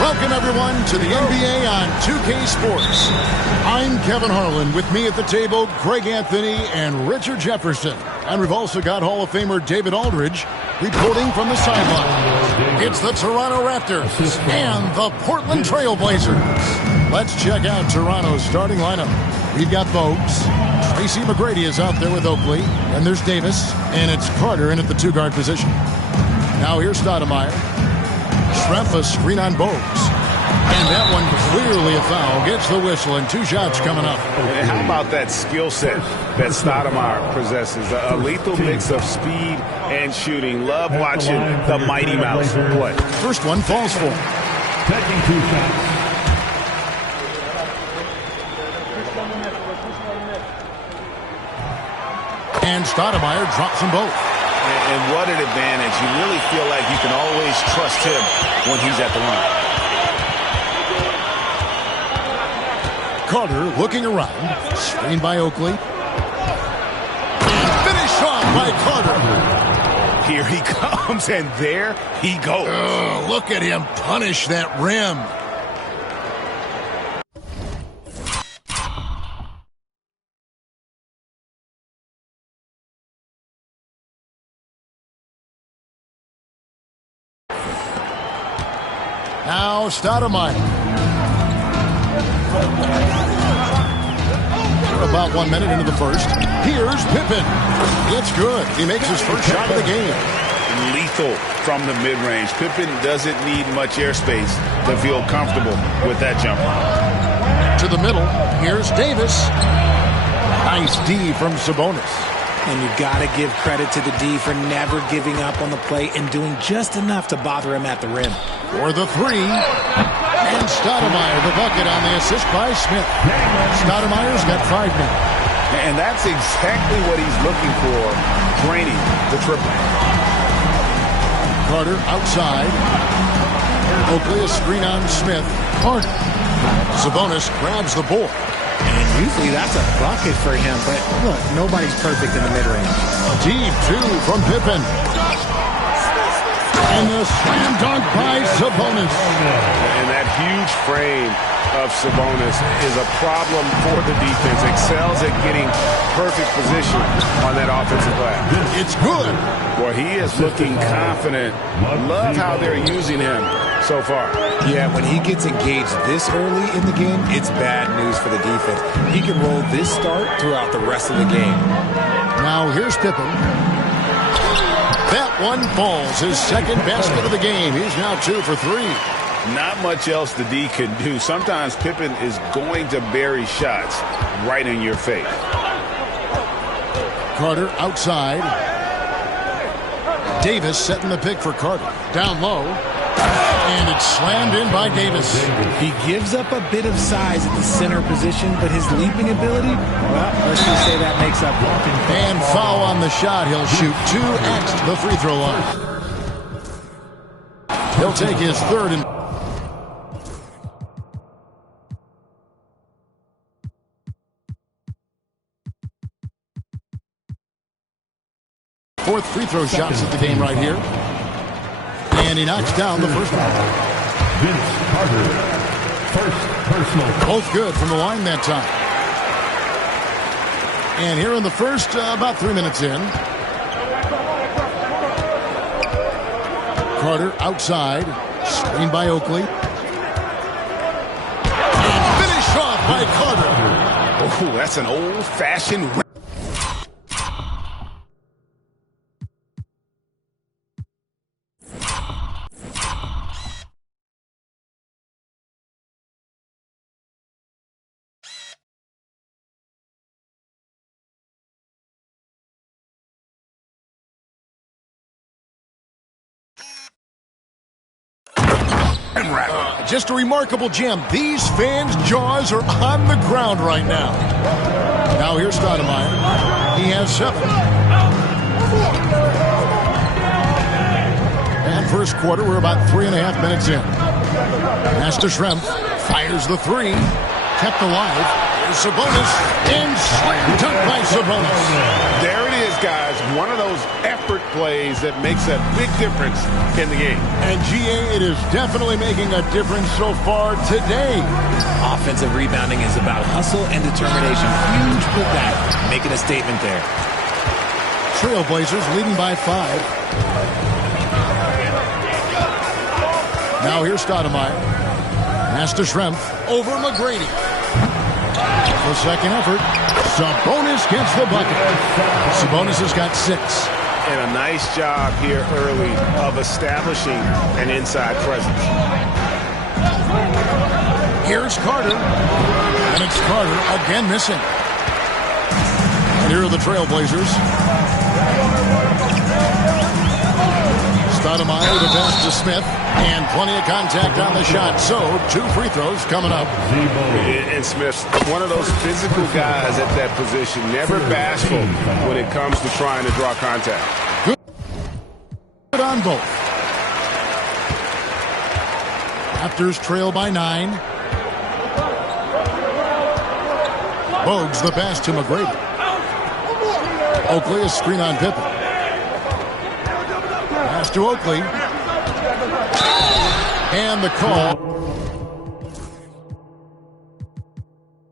Welcome, everyone, to the NBA on 2K Sports. I'm Kevin Harlan. With me at the table, Greg Anthony and Richard Jefferson. And we've also got Hall of Famer David Aldridge reporting from the sideline. It's the Toronto Raptors and the Portland Trailblazers. Let's check out Toronto's starting lineup. We've got Bogues. Tracy McGrady is out there with Oakley. And there's Davis. And it's Carter in at the two-guard position. Now here's Stoudemire. Schrempf a screen on Bogues. And that one clearly a foul. Gets the whistle and two shots coming up. And how about that skill set that Stoudemire possesses? A lethal mix of speed and shooting. Love watching the Mighty Mouse play. First one falls for him. Taking two shots. And Stoudemire drops them both. And what an advantage. You really feel like you can always trust him when he's at the line. Carter looking around. Screened by Oakley. Finish off by Carter. Here he comes, and there he goes. Oh, look at him punish that rim. Now Stoudemire. We're about 1 minute into the first. Here's Pippen. It's good. He makes his first shot of the game. Lethal from the mid-range. Pippen doesn't need much airspace to feel comfortable with that jumper. To the middle. Here's Davis. Nice D from Sabonis. And you've got to give credit to the D for never giving up on the play and doing just enough to bother him at the rim. For the three. And Stoudemire, the bucket on the assist by Smith. Stoudemire's got 5 men. And that's exactly what he's looking for, draining the triple. Carter outside. Oakley a screen on Smith. Carter. Sabonis grabs the board. And usually that's a bucket for him, but look, nobody's perfect in the mid-range. Deep two from Pippen. And the slam dunk by Sabonis. And that huge frame of Sabonis is a problem for the defense. Excels at getting perfect position on that offensive glass. It's good. Well, he is looking confident. Love how they're using him so far. Yeah, when he gets engaged this early in the game, it's bad news for the defense. He can roll this start throughout the rest of the game. Now here's Pippen. That one falls. His second basket of the game. He's now 2 for 3. Not much else the D can do. Sometimes Pippen is going to bury shots right in your face. Carter outside. Davis setting the pick for Carter. Down low. And it's slammed in by Davis. He gives up a bit of size at the center position, but his leaping ability, well, let's just say that makes up for it. And foul on the shot. He'll shoot 2 at the free throw line. He'll take his third and... fourth free throw shots at the game right here. And he knocks down the first one. Vince Carter, first personal. Both good from the line that time. And here in the first, about 3 minutes in. Carter outside. Screened by Oakley. And finish off by Carter. Oh, that's an old-fashioned... Just a remarkable gem. These fans' jaws are on the ground right now. Now here's Stoudemire. He has 7. And first quarter, we're about 3.5 minutes in. Pass to Schrempf. Fires the 3. Kept alive. Here's Sabonis. And slam dunk by Sabonis. There it is, guys. One of those effort plays that makes a big difference in the game. And GA, it is definitely making a difference so far today. Offensive rebounding is about hustle and determination. Huge putback, making a statement there. Trailblazers leading by 5. Now here's Stoudemire. Pass to Schrempf. Over McGrady. The second effort. Sabonis gets the bucket. Sabonis has got 6. And a nice job here early of establishing an inside presence. Here's Carter. And it's Carter again missing. And here are the Trailblazers. Stoudemire the pass to Smith. And plenty of contact on the shot. So 2 free throws coming up. And Smith's one of those physical guys at that position. Never bashful when it comes to trying to draw contact. Good on both. Raptors trail by 9. Bogues the pass to McGrady. Oakley a screen on Pippen. Pass to Oakley. And the call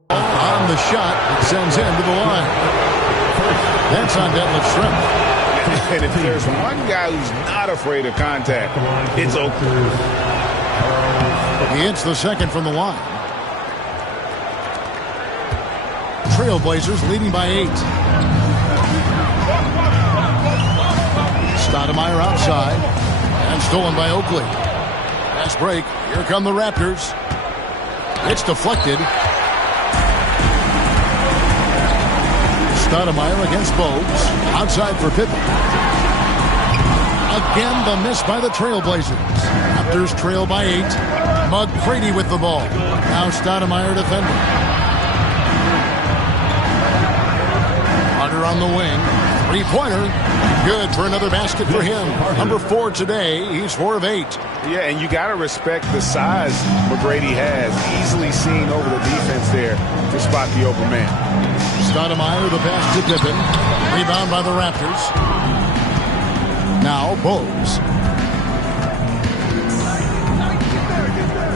on the shot. It sends him to the line. That's on Detlef Schrempf. And if there's one guy who's not afraid of contact, it's Oakley. He hits the second from the line. Trailblazers leading by 8. Stoudemire outside. And stolen by Oakley. Fast break. Here come the Raptors. It's deflected. Stoudemire against Bogues. Outside for Pippen. Again, the miss by the Trailblazers. Raptors trail by 8. McGrady with the ball. Now Stoudemire defending. Carter on the wing. 3-pointer. Good for another basket for him. Number 4 today. He's 4 of 8. Yeah, and you got to respect the size McGrady has. Easily seen over the defense there to spot the open man. Stoudemire the pass to Pippen. Rebound by the Raptors. Now Bogues.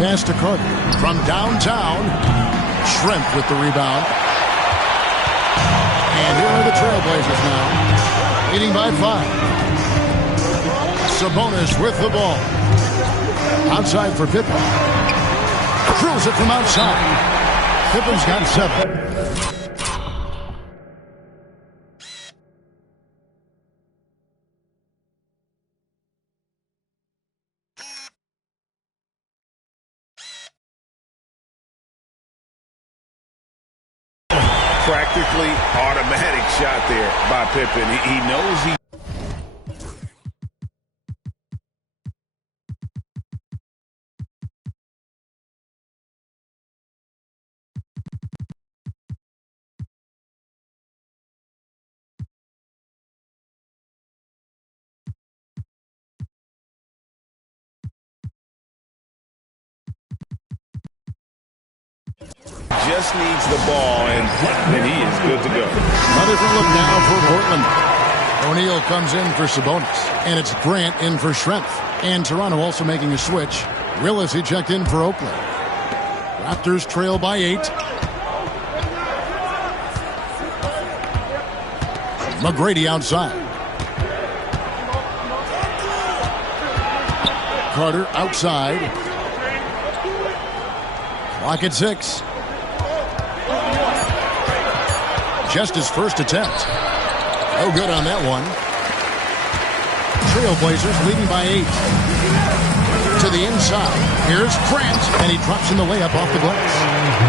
Pass to Carter. From downtown. Schrempf with the rebound. And here are the Trailblazers now. Leading by 5. Sabonis with the ball. Outside for Pippen. Drills it from outside. Pippen's got 7. Practically automatic shot there by Pippen. He knows he... just needs the ball, and he is good to go. Another look now for Portland. O'Neal comes in for Sabonis, and it's Grant in for Schrempf. And Toronto also making a switch. Willis, he checked in for Oakland. Raptors trail by 8. McGrady outside. Carter outside. Clock at 6. Just his first attempt. No good on that one. Trailblazers leading by 8. To the inside. Here's Grant. And he drops in the layup off the glass.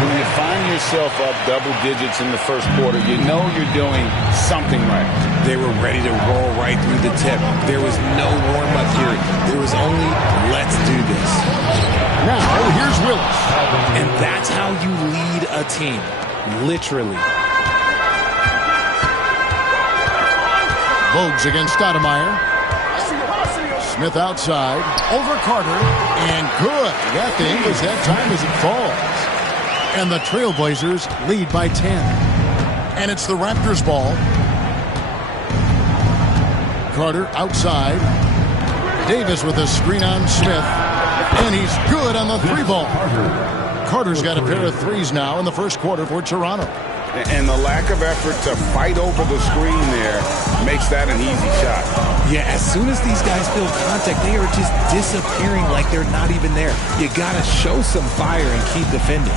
When you find yourself up double digits in the first quarter, you know you're doing something right. They were ready to roll right through the tip. There was no warm-up here. There was only, let's do this. Now, here's Willis. And that's how you lead a team. Literally. Bogues against Stoudemire. Smith outside. Over Carter. And good. Got the English that time as it falls. And the Trailblazers lead by 10. And it's the Raptors ball. Carter outside. Davis with a screen on Smith. And he's good on the three ball. Carter's got a pair of threes now in the first quarter for Toronto. And the lack of effort to fight over the screen there makes that an easy shot. Yeah, as soon as these guys feel contact, they are just disappearing like they're not even there. You got to show some fire and keep defending.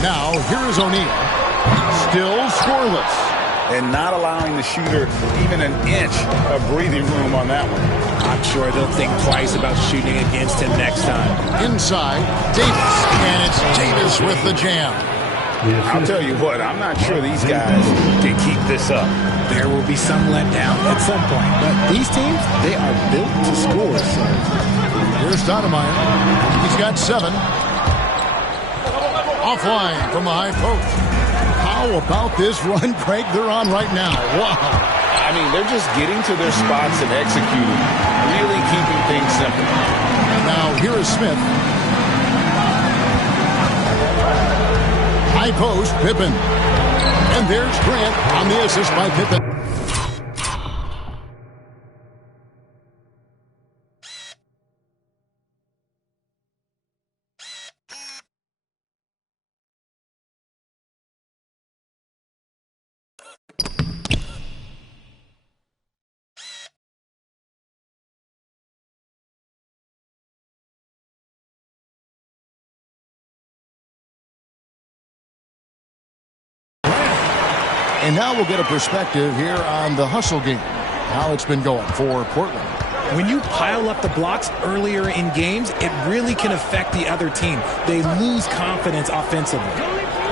Now, here's O'Neal. Still scoreless. And not allowing the shooter even an inch of breathing room on that one. I'm sure they'll think twice about shooting against him next time. Inside, Davis. And it's Davis with the jam. I'll tell you what, I'm not sure these guys can keep this up. There will be some letdown at some point, but these teams, they are built to score. So. Here's Stoudemire. He's got 7. Offline from the high post. How about this run break they're on right now? Wow. I mean, they're just getting to their spots and executing, really keeping things simple. Now, here is Smith. High post, Pippen. And there's Grant on the assist by Pippen. And now we'll get a perspective here on the hustle game, how it's been going for Portland. When you pile up the blocks earlier in games, it really can affect the other team. They lose confidence offensively.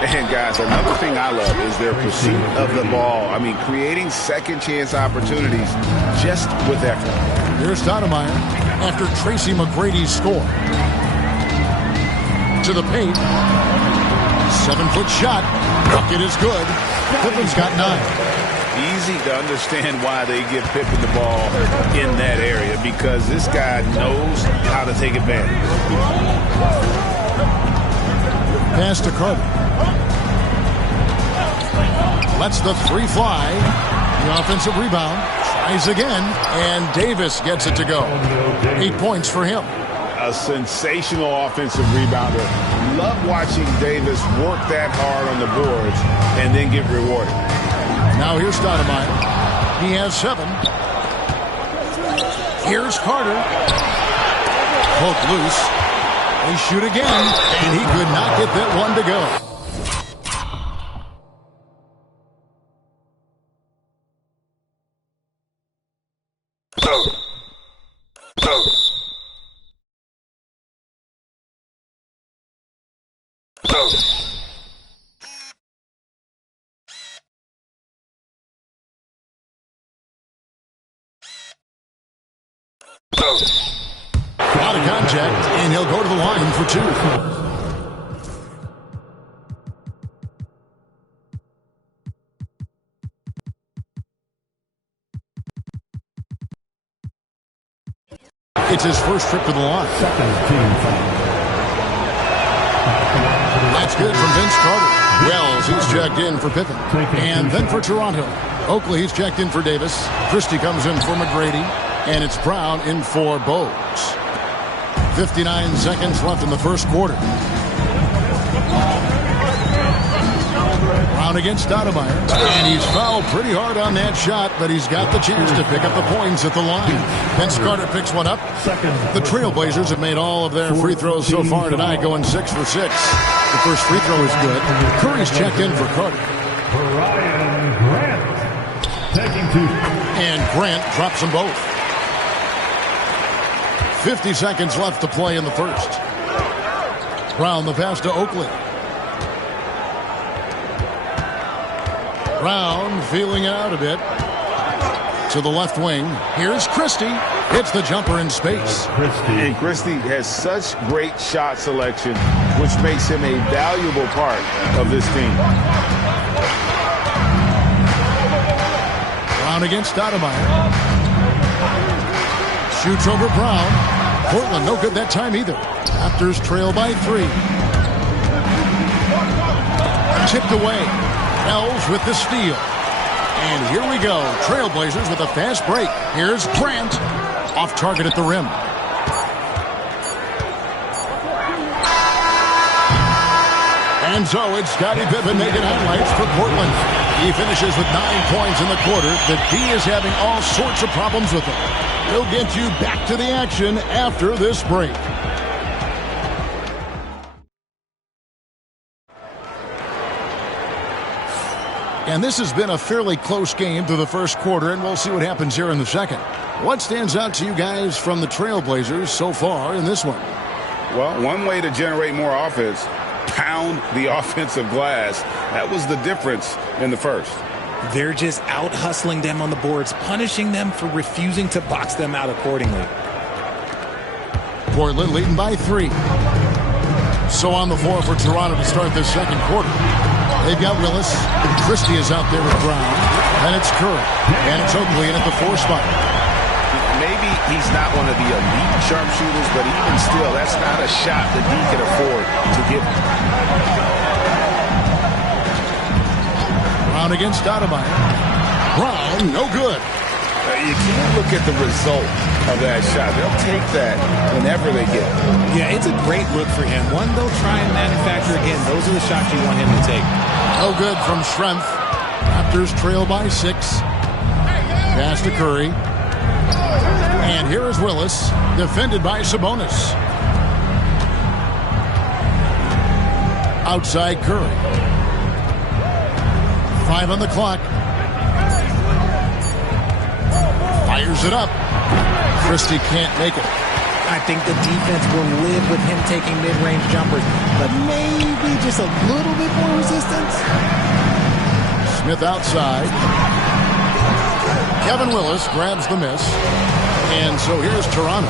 And guys, another thing I love is their pursuit of the ball. I mean, creating second chance opportunities just with effort. Here's Stoudemire after Tracy McGrady's score. To the paint. 7-foot shot. Bucket is good. Pippen's got 9. Easy to understand why they give Pippen the ball in that area, because this guy knows how to take advantage. Pass to Carter. Lets the 3 fly. The offensive rebound. Tries again. And Davis gets it to go. 8 points for him. A sensational offensive rebounder. Love watching Davis work that hard on the boards and then get rewarded. Now here's Stoudemire. He has 7. Here's Carter. Poke loose. They shoot again, and he could not get that one to go. Out of contact, and he'll go to the line for 2. It's his first trip to the line. That's good from Vince Carter. Wells, he's checked in for Pippen. And then for Toronto. Oakley, he's checked in for Davis. Christie comes in for McGrady. And it's Brown in for Bogues. 59 seconds left in the first quarter. Brown against Stoudemire. And he's fouled pretty hard on that shot, but he's got the chance to pick up the points at the line. Vince Carter picks one up. The Trailblazers have made all of their free throws so far tonight, going 6 for 6. The first free throw is good. Curry's checked in for Carter. Ryan Grant taking 2. And Grant drops them both. 50 seconds left to play in the first. Brown the pass to Oakley. Brown feeling out a bit. To the left wing. Here's Christie. Hits the jumper in space. And Christie has such great shot selection, which makes him a valuable part of this team. Brown against Stoudemire. Shoots over Brown. Portland no good that time either. Raptors trail by 3. Tipped away. Wells with the steal. And here we go. Trailblazers with a fast break. Here's Grant. Off target at the rim. And so it's Scottie Pippen making highlights for Portland. He finishes with 9 points in the quarter. The D is having all sorts of problems with him. We'll get you back to the action after this break. And this has been a fairly close game through the first quarter, and we'll see what happens here in the second. What stands out to you guys from the Trailblazers so far in this one? Well, one way to generate more offense, pound the offensive glass. That was the difference in the first. They're just out-hustling them on the boards, punishing them for refusing to box them out accordingly. Portland leading by 3. So on the floor for Toronto to start this second quarter. They've got Willis. Christie is out there with Brown. And it's Curry. And it's Oakley in at the 4 spot. Maybe he's not one of the elite sharpshooters, but even still, that's not a shot that he can afford to give him. Brown against Stoudemire. Brown, no good. You can't look at the result of that shot. They'll take that whenever they get it. Yeah, it's a great look for him. One they'll try and manufacture again. Those are the shots you want him to take. No good from Strength. Raptors trail by 6. Pass to Curry. And here is Willis, defended by Sabonis. Outside Curry. 5 on the clock. Fires it up. Christie can't make it. I think the defense will live with him taking mid-range jumpers, but maybe just a little bit more resistance. Smith outside. Kevin Willis grabs the miss. And so here's Toronto.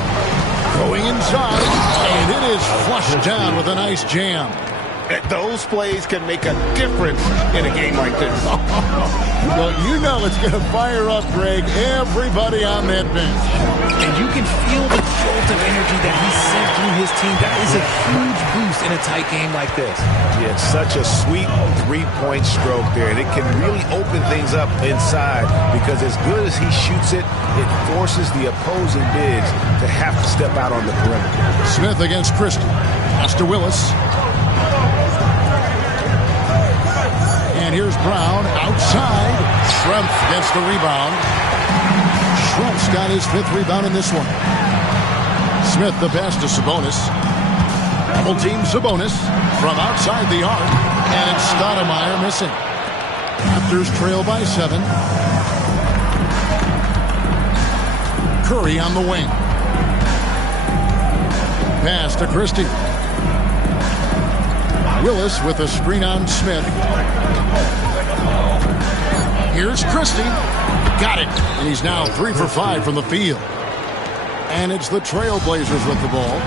Going inside. And it is flushed down with a nice jam. Those plays can make a difference in a game like this. Well, you know it's going to fire up, Greg, everybody on that bench. And you can feel the jolt of energy that he sent through his team. That is a huge boost in a tight game like this. Yeah, it's such a sweet three-point stroke there, and it can really open things up inside because as good as he shoots it, it forces the opposing bigs to have to step out on the perimeter. Smith against Christie. Pass to Willis. And here's Brown outside. Schrempf gets the rebound. Schrempf's got his 5th rebound in this one. Smith the pass to Sabonis. Double team Sabonis from outside the arc. And it's Stoudemire missing. Raptors trail by 7. Curry on the wing. Pass to Christie. Willis with a screen on Smith. Here's Christie. Got it. And he's now 3 for 5 from the field. And it's the Trailblazers with the ball.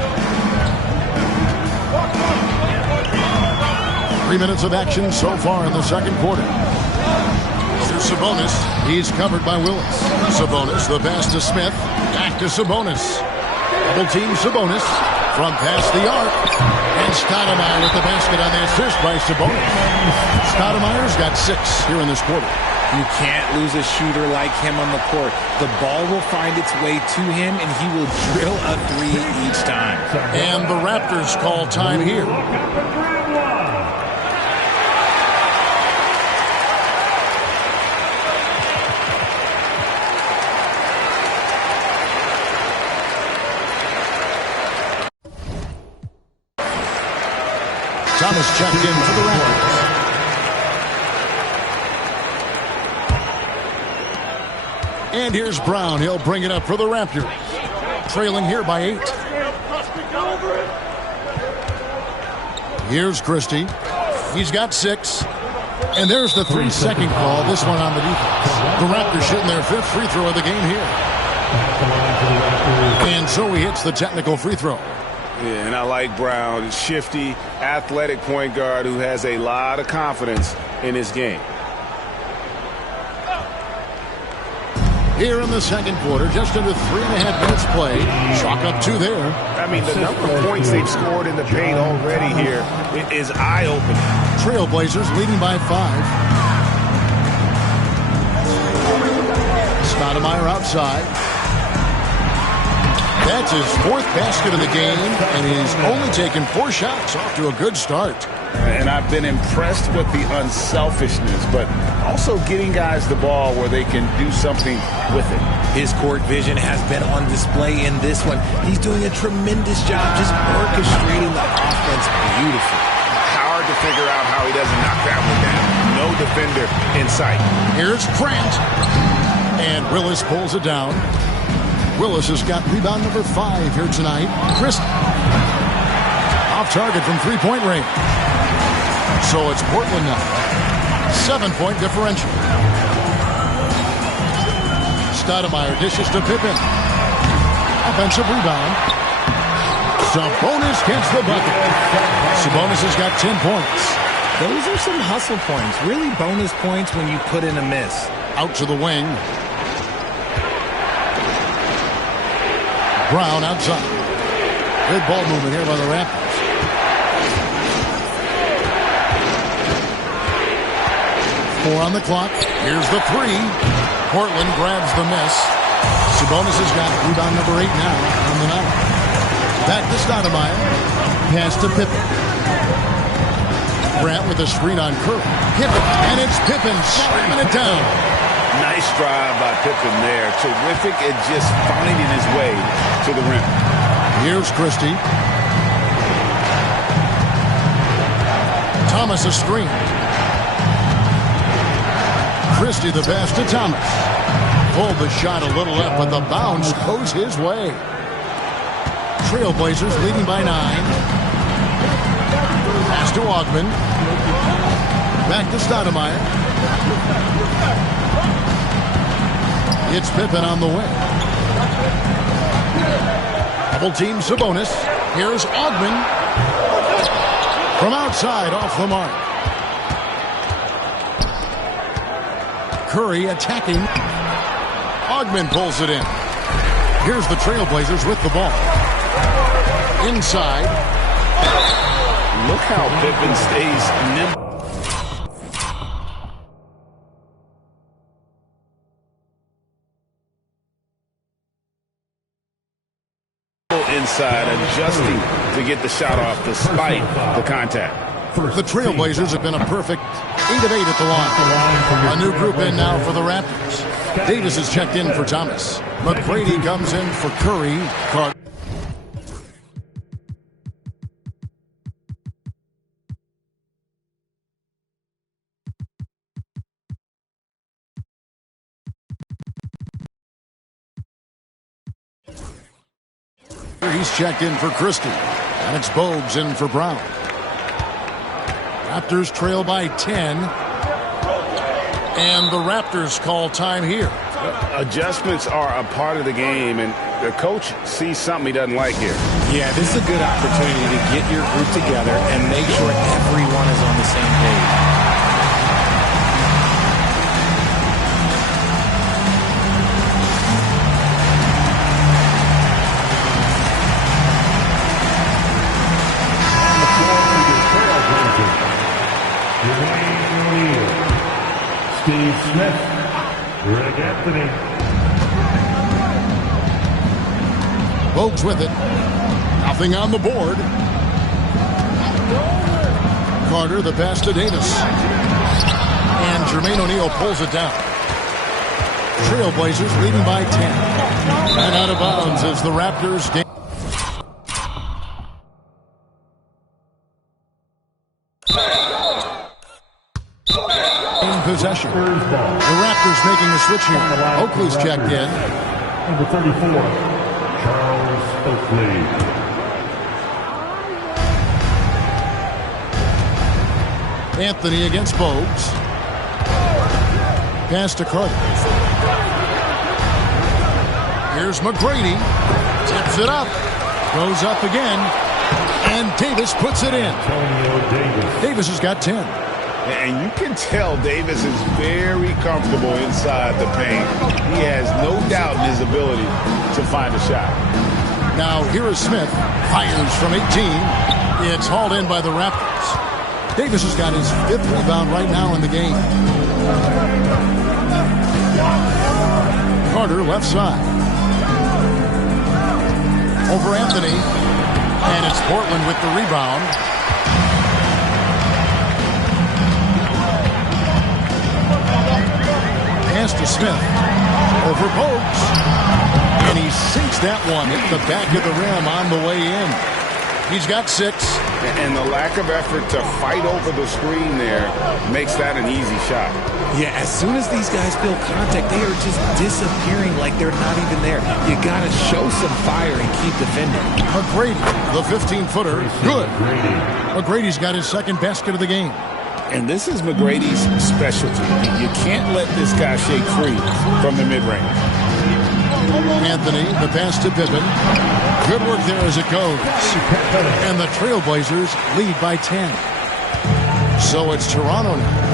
3 minutes of action so far in the second quarter. Here's Sabonis. He's covered by Willis. Sabonis, the pass to Smith. Back to Sabonis. Double team Sabonis from past the arc. And Stoudemire with the basket on the assist by Sabonis. Stoudemire's got 6 here in this quarter. You can't lose a shooter like him on the court. The ball will find its way to him, and he will drill a 3 each time. And the Raptors call time here. Thomas checked in for the Raptors. And here's Brown. He'll bring it up for the Raptors. Trailing here by 8. Here's Christie. He's got 6. And there's the 3-second call. This one on the defense. The Raptors shooting their 5th free throw of the game here. And so he hits the technical free throw. Yeah, and I like Brown. Shifty, athletic point guard who has a lot of confidence in his game. Here in the second quarter, just under 3.5 minutes played. Chalk up 2 there. I mean, the number of points they've scored in the paint already here is eye-opening. Trailblazers leading by 5. Stoudemire outside. That's his 4th basket of the game, and he's only taken 4 shots. Off to a good start. And I've been impressed with the unselfishness, but also getting guys the ball where they can do something with it. His court vision has been on display in this one. He's doing a tremendous job just orchestrating the offense beautifully. Hard to figure out how he doesn't knock that one down. No defender in sight. Here's Grant. And Willis pulls it down. Willis has got rebound number 5 here tonight. Chris off target from 3-point range. So it's Portland now. 7-point differential. Stoudemire dishes to Pippen. Offensive rebound. Sabonis gets the bucket. Sabonis has got 10 points. Those are some hustle points. Really bonus points when you put in a miss. Out to the wing. Brown outside. Good ball movement here by the Raptors. Four on the clock. Here's the 3. Portland grabs the miss. Sabonis has got rebound number 8 now on the night. Back to Stoudemire. Pass to Pippen. Grant with a screen on Curry. Pippen, and it's Pippen slamming it down. Nice drive by Pippen there. Terrific at just finding his way to the rim. Here's Christie. Thomas a screen. Christie the pass to Thomas. Pulled the shot a little left, but the bounce goes his way. Trailblazers leading by 9. Pass to Ogman. Back to Stoudemire. It's Pippen on the wing. Double team Sabonis. Here's Ogman. From outside, off the mark. Curry attacking. Ogman pulls it in. Here's the Trailblazers with the ball. Inside. Look how Pippen stays nimble. Inside, adjusting to get the shot off despite the contact. The Trailblazers have been a perfect 8 of 8 at the line. A new group in now for the Raptors. Davis is checked in for Thomas. McGrady comes in for Curry. He's checked in for Christie. And it's Bogues in for Brown. Raptors trail by 10. And the Raptors call time here. Adjustments are a part of the game, and the coach sees something he doesn't like here. Yeah, this is a good opportunity to get your group together and make sure everyone is on the same page. Steve Smith, Greg Anthony. Bogues with it. Nothing on the board. Carter the pass to Davis. And Jermaine O'Neal pulls it down. Trailblazers leading by 10. And out of bounds is the Raptors game. Possession. The Raptors making a switch here. Oakley's checked in. Number 34, Charles Oakley. Anthony against Bogues. Pass to Carter. Here's McGrady. Tips it up. Goes up again. And Davis puts it in. Davis has got 10. And you can tell Davis is very comfortable inside the paint. He has no doubt in his ability to find a shot. Now here is Smith. Fires from 18. It's hauled in by the Raptors. Davis has got his 5th rebound right now in the game. Carter left side. Over Anthony. And it's Portland with the rebound. Pass to Smith. Over Bogues. And he sinks that one at the back of the rim on the way in. He's got 6. And the lack of effort to fight over the screen there makes that an easy shot. Yeah, as soon as these guys feel contact, they are just disappearing like they're not even there. You got to show some fire and keep defending. McGrady, the 15-footer, good. McGrady's got his second basket of the game. And this is McGrady's specialty. You can't let this guy shake free from the mid-range. Anthony, the pass to Pippen. Good work there as it goes. And the Trailblazers lead by 10. So it's Toronto now.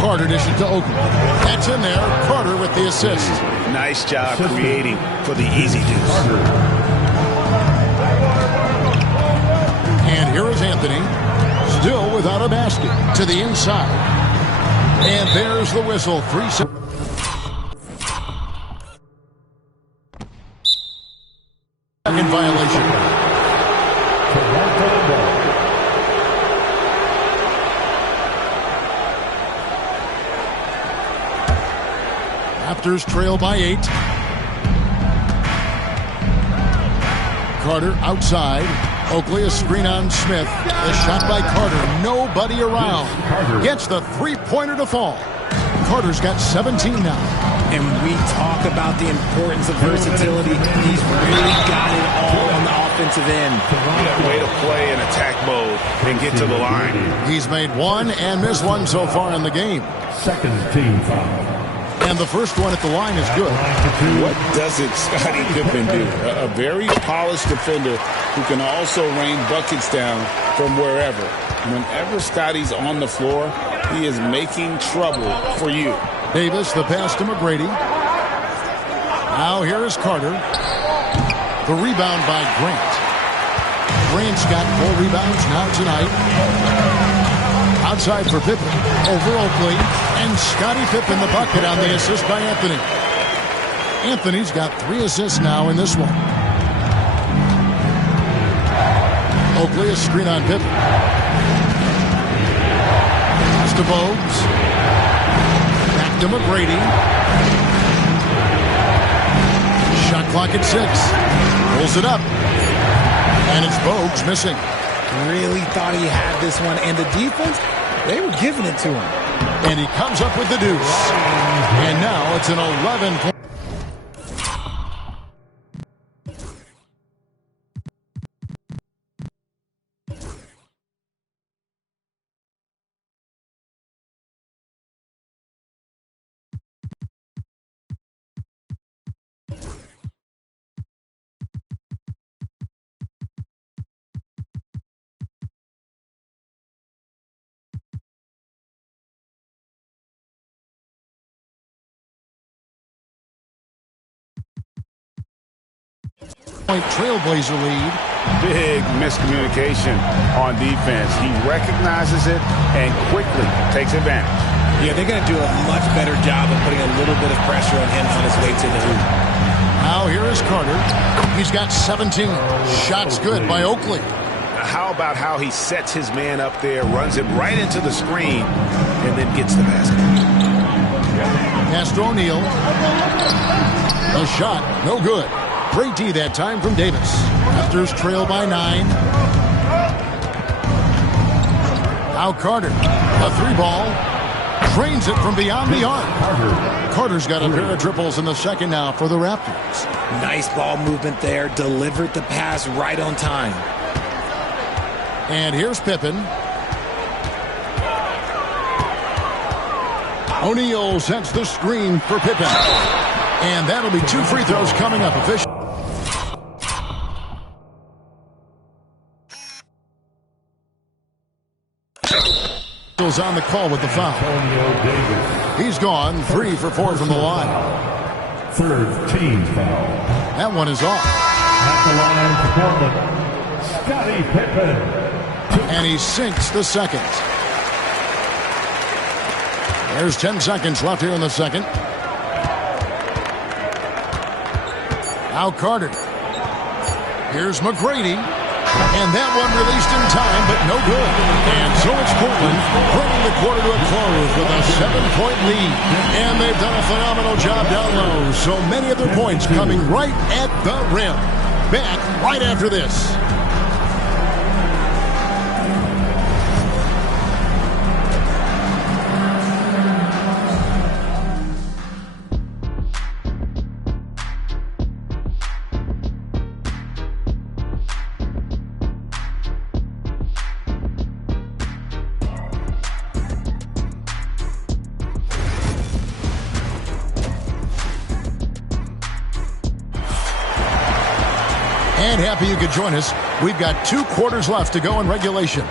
Carter dishes to Oakley. That's in there. Carter with the assist. Nice job creating for the easy deuce. And here is Anthony, still without a basket, to the inside. And there's the whistle. 3 seconds. Second violation. Raptors trail by 8. Carter outside. Oakley, a screen on Smith. The shot by Carter. Nobody around. Gets the three-pointer to fall. Carter's got 17 now. And we talk about the importance of versatility. He's really got it all on the offensive end. Yeah, way to play in attack mode and get to the line. He's made 1 and missed 1 so far in the game. Second team foul. And the first one at the line is good. What doesn't Scottie Pippen do? A very polished defender who can also rain buckets down from wherever. Whenever Scottie's on the floor, he is making trouble for you. Davis, the pass to McGrady. Now here is Carter. The rebound by Grant. Grant's got 4 rebounds now tonight. Outside for Pippen. Over Oakley. And Scottie Pippen the bucket on the assist by Anthony. Anthony's got 3 assists now in this one. Oakley, a screen on Pippen. Pass to Bogues. Back to McGrady. Shot clock at 6. Pulls it up. And it's Bogues missing. Really thought he had this one. And the defense, they were giving it to him. And he comes up with the deuce. And now it's an 11-point. Trailblazer lead. Big miscommunication on defense. He recognizes it and quickly takes advantage. Yeah, they're going to do a much better job of putting a little bit of pressure on him on his way to the hoop. Now here is Carter. He's got 17. Shots good by Oakley. How about how he sets his man up there, runs him right into the screen, and then gets the basket. Pass to O'Neal. A shot, no good. Great D that time from Davis. Raptors trail by 9. Now Carter, a 3-ball. Trains it from beyond the arc. Carter's got a pair of triples in the second now for the Raptors. Nice ball movement there. Delivered the pass right on time. And here's Pippen. O'Neal sets the screen for Pippen. And that'll be 2 free throws coming up. Official. On the call with the foul. He's gone 3 for 4 from the line. Third team foul. That one is off. At the line for Portland, Scottie Pippen. And he sinks the second. There's 10 seconds left here in the second. Now Carter. Here's McGrady. And that one released in time, but no good. And so it's Portland bringing the quarter to a close with a 7-point lead. And they've done a phenomenal job down low. So many of their points coming right at the rim. Back right after this. And happy you could join us. We've got 2 quarters left to go in regulation.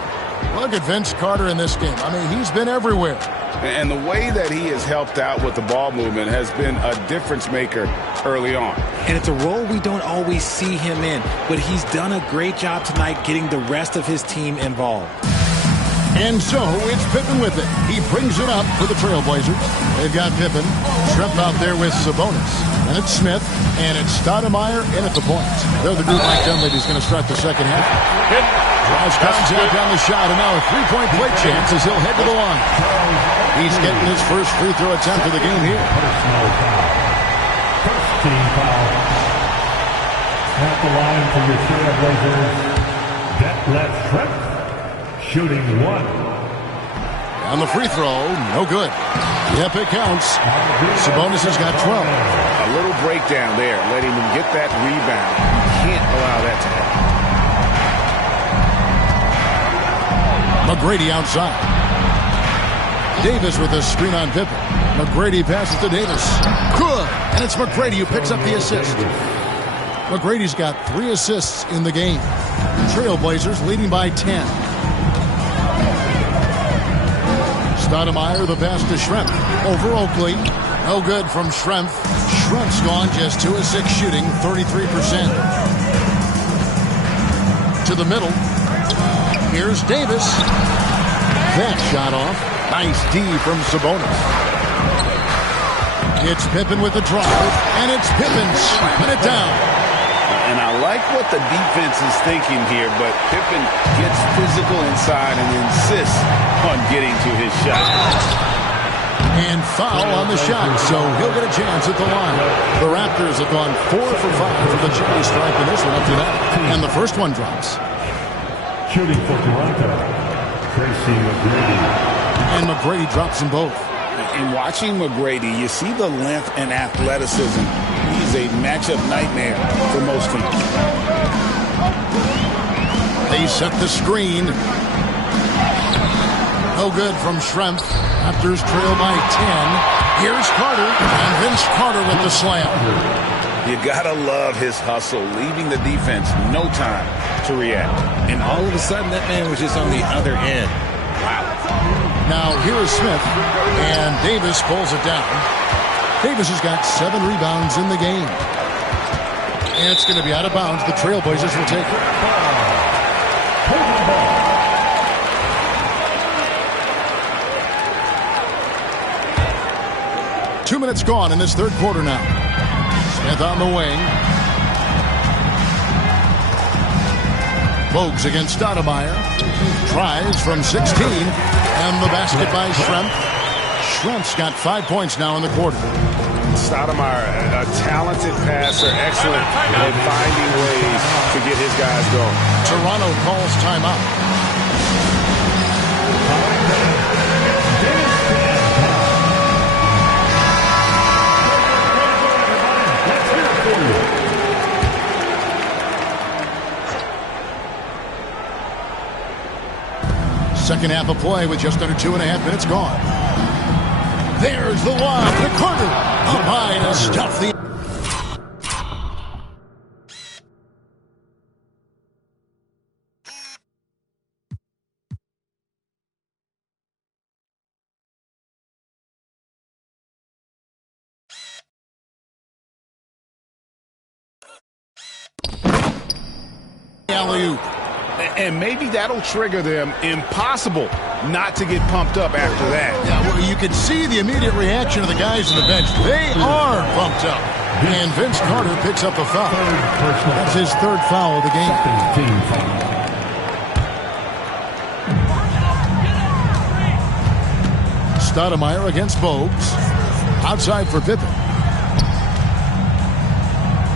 Look at Vince Carter in this game. I mean, he's been everywhere. And the way that he has helped out with the ball movement has been a difference maker early on. And it's a role we don't always see him in, but he's done a great job tonight getting the rest of his team involved. And so it's Pippen with it. He brings it up for the Trailblazers. They've got Pippen. Shrimp out there with Sabonis. And it's Smith. And it's Stoudemire in at the point. The other dude, Mike Dunleavy, is going to start the second half. Draws contact on the shot. And now a 3-point play chance as he'll head to the line. He's getting his first free throw attempt of the game here. First team foul. At the line for your Trailblazers, Detlef Schrempf. Shooting 1. On the free throw, no good. Yep, it counts. Sabonis has got 12. A little breakdown there, letting him get that rebound. Can't allow that to happen. McGrady outside. Davis with a screen on Pippen. McGrady passes to Davis. Good. And it's McGrady who picks up the assist. McGrady's got 3 assists in the game. Trailblazers leading by 10. Stoudemire, the pass to Schrempf. Over Oakley. No good from Schrempf. Schrempf's gone just 2 of 6 shooting, 33%. To the middle. Here's Davis. That shot off. Nice D from Sabonis. It's Pippen with the drive. And it's Pippen slapping it down. And I like what the defense is thinking here, but Pippen gets physical inside and insists on getting to his shot. And foul on the shot, so he'll get a chance at the line. The Raptors have gone 4 for 5 from the charity stripe in this one up to that. And the first one drops. Shooting for Toronto, Tracy McGrady. And McGrady drops them both. In watching McGrady, you see the length and athleticism. He's a matchup nightmare for most teams. They set the screen. No good from Schrempf. Raptors trail by 10. Here's Carter. And Vince Carter with the slam. You gotta love his hustle, leaving the defense no time to react. And all of a sudden, that man was just on the other end. Wow. Now, here is Smith, and Davis pulls it down. Davis has got 7 rebounds in the game. And it's going to be out of bounds. The Trailblazers will take it. 2 minutes gone in this third quarter now. Smith on the wing. Bogues against Stoudemire. Tries from 16. And the basket by Schrempf. Schrempf's got 5 points now in the quarter. Stoudemire, a talented passer, excellent at finding ways to get his guys going. Toronto calls timeout. Second half of play with just under 2.5 minutes gone. There's the lob to Carter. Up high to stuff the... alley-oop. And maybe that'll trigger them. Impossible not to get pumped up after that. Yeah, well, you can see the immediate reaction of the guys on the bench. They are pumped up. And Vince Carter picks up a foul. That's his third foul of the game. Team foul. Stoudemire against Bogues. Outside for Pippen.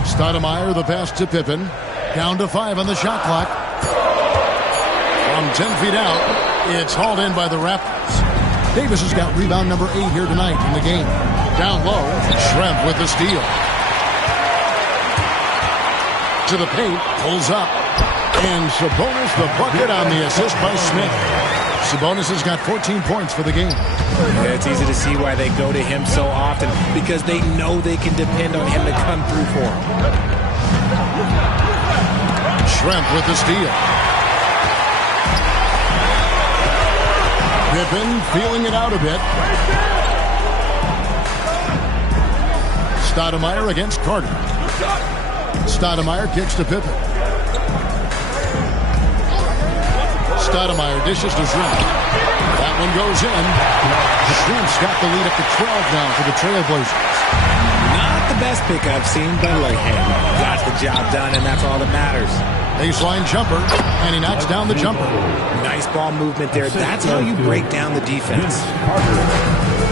Stoudemire, the pass to Pippen. Down to 5 on the shot clock. From 10 feet out, it's hauled in by the Raptors. Davis has got rebound number 8 here tonight in the game. Down low, Schrempf with the steal. To the paint, pulls up. And Sabonis the bucket on the assist by Smith. Sabonis has got 14 points for the game. Yeah, it's easy to see why they go to him so often, because they know they can depend on him to come through for them. Schrempf with the steal. Pippen feeling it out a bit. Stoudemire against Carter. Stoudemire kicks to Pippen. Stoudemire dishes to Schrempf. That one goes in. Schrempf's got the lead up to 12 now for the Trailblazers. Not the best pick I've seen, but like, hey, got the job done, and that's all that matters. Baseline jumper, and he knocks down the jumper. Nice ball movement there. That's how you break down the defense.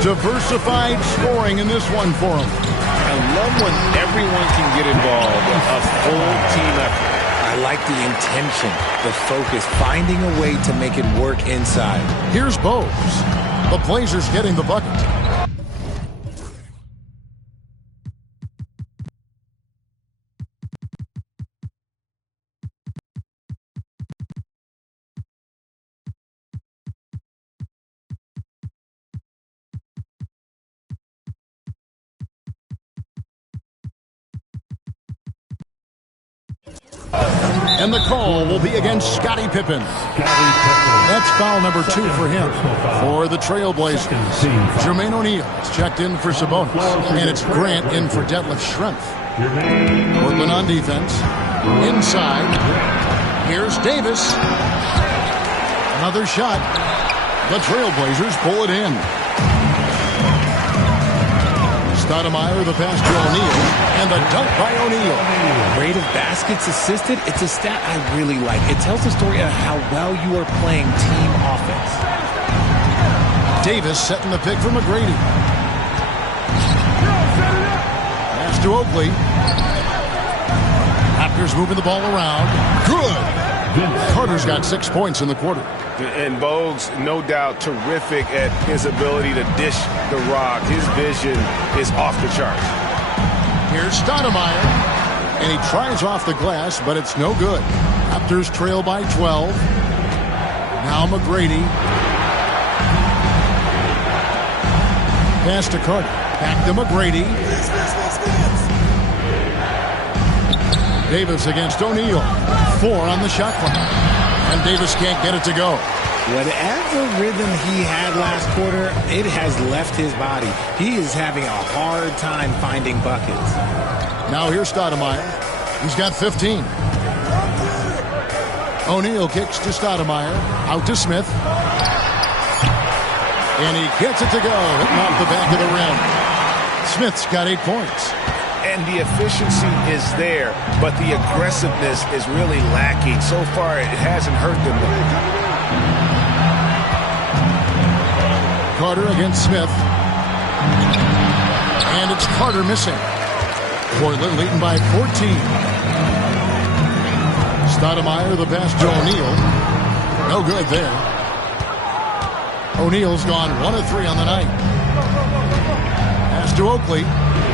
Diversified scoring in this one for him. I love when everyone can get involved. A full team effort. I like the intention, the focus, finding a way to make it work inside. Here's Bogues. The Blazers getting the bucket. And the call will be against Scottie Pippen. That's foul number 2 for him. For the Trailblazers, Jermaine O'Neal is checked in for Sabonis. And it's Grant in for Detlef Schrempf. Portland on defense. Inside. Here's Davis. Another shot. The Trailblazers pull it in. Stoudemire, the pass to O'Neal, and the dunk by O'Neal. Rate of baskets assisted, it's a stat I really like. It tells the story of how well you are playing team offense. Davis setting the pick for McGrady. Pass to Oakley. Raptors moving the ball around. Good. Carter's got 6 points in the quarter. And Bogues, no doubt, terrific at his ability to dish the rock. His vision is off the charts. Here's Stoudemire. And he tries off the glass, but it's no good. Raptors trail by 12. Now McGrady. Pass to Carter. Back to McGrady. Davis against O'Neal. 4 on the shot clock. And Davis can't get it to go. Whatever rhythm he had last quarter, it has left his body. He is having a hard time finding buckets. Now here's Stoudemire. He's got 15. O'Neal kicks to Stoudemire. Out to Smith. And he gets it to go. Hitting off the back of the rim. Smith's got 8 points. And the efficiency is there, but the aggressiveness is really lacking. So far, it hasn't hurt them. Carter against Smith. And it's Carter missing. Portland leading by 14. Stoudemire, the pass to O'Neal. No good there. O'Neal's gone 1 of 3 on the night. Pass to Oakley.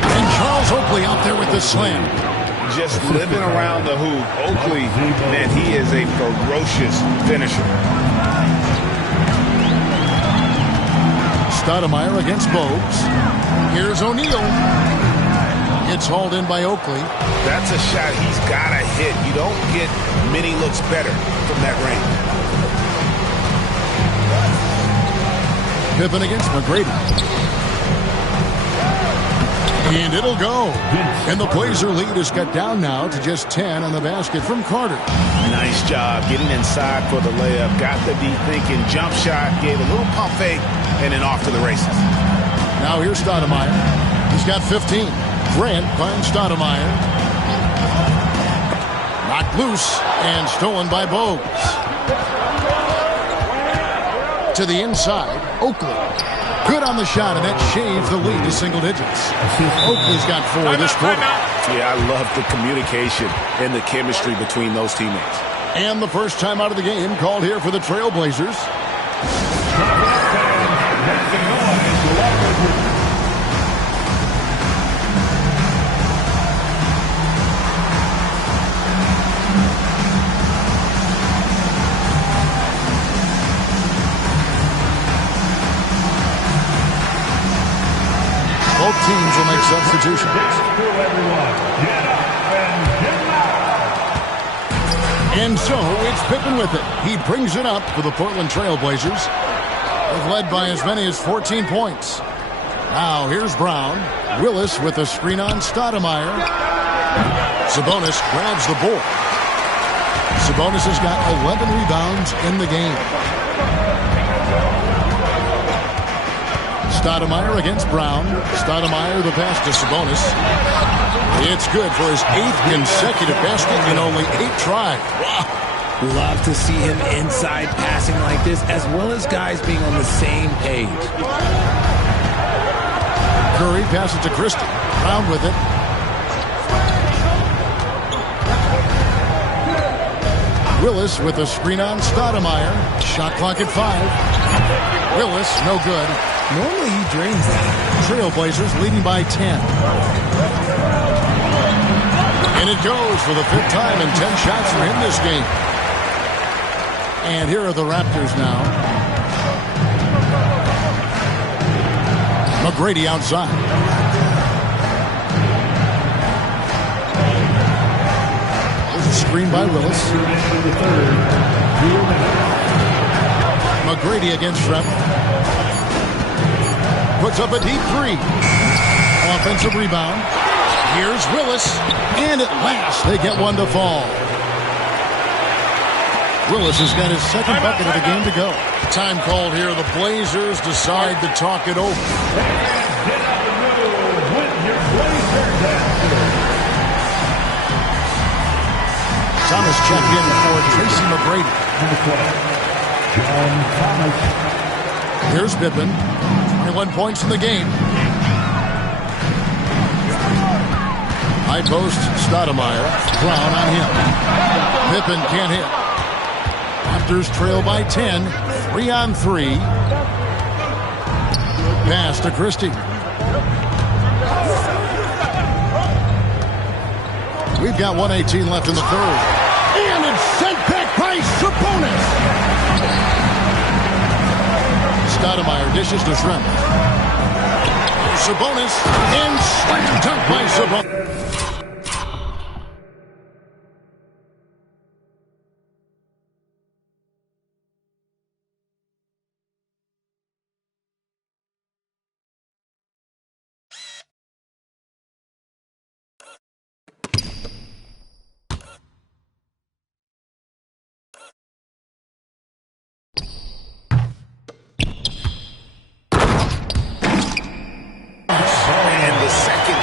And Charles Oakley out there with the slam. Just living around the hoop. Oakley, man, he is a ferocious finisher. Stoudemire against Bogues. Here's O'Neal. It's hauled in by Oakley. That's a shot he's got to hit. You don't get many looks better from that range. Pippen against McGrady. And it'll go. And the Blazer lead is cut down now to just 10 on the basket from Carter. Nice job getting inside for the layup. Got the deep thinking jump shot, gave a little pump fake, and then off to the races. Now here's Stoudemire. He's got 15. Grant finds Stoudemire. Knocked loose and stolen by Bogues. To the inside, Oakley. Good on the shot, and that shaves the lead to single digits. Oakley's got 4 this quarter. Yeah, I love the communication and the chemistry between those teammates. And the first time out of the game called here for the Trailblazers. Both teams will make substitutions. And so it's Pippen with it. He brings it up for the Portland Trailblazers. They've led by as many as 14 points. Now here's Brown. Willis with a screen on Stoudemire. Sabonis grabs the board. Sabonis has got 11 rebounds in the game. Stoudemire against Brown. Stoudemire the pass to Sabonis. It's good for his 8th consecutive basket in only 8 tries. Wow. Love to see him inside passing like this, as well as guys being on the same page. Curry passes to Christie. Brown with it. Willis with a screen on Stoudemire. Shot clock at 5. Willis, no good. Normally he drains that. Trailblazers leading by 10. And it goes for the 5th time and 10 shots for him this game. And here are the Raptors now. McGrady outside. There's a screen by Willis. McGrady against Shrem. Puts up a deep 3. Offensive rebound. Here's Willis. And at last they get one to fall. Willis has got his 2nd bucket of the game to go. Time called here. The Blazers decide to talk it over. Thomas checked in for Tracy McGrady. Here's Pippen. 21 points in the game. High post, Stoudemire. Brown on him. Pippen can't hit. Raptors trail by 10. 3-on-3. Pass to Christie. We've got 1:18 left in the 3rd. And it's sent back by Sabonis. Stoudemire dishes to Shrem. Sabonis and slam dunk by Sabonis.